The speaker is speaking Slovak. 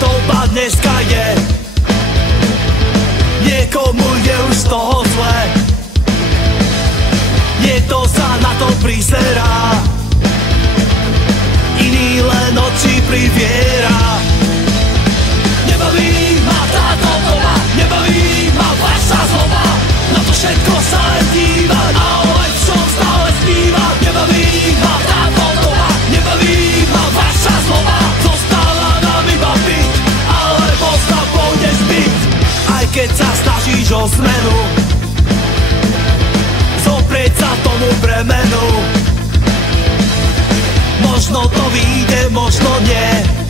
doba dneska je. Niekomu je už z toho zle, niekto sa na to prizerá, iný len oči priviera. Nebaví ma táto doba, nebaví ma vaša zloba, na to všetko sa len dívať a o lepšom stále snívať. Nebaví ma táto doba, nebaví ma vaša zloba, zostáva nám iba byť, alebo sa pôjdeš byť. Aj keď sa snažíš o zmenu, zoprieť sa tomu bremenu, možno to vyjde, možno nie.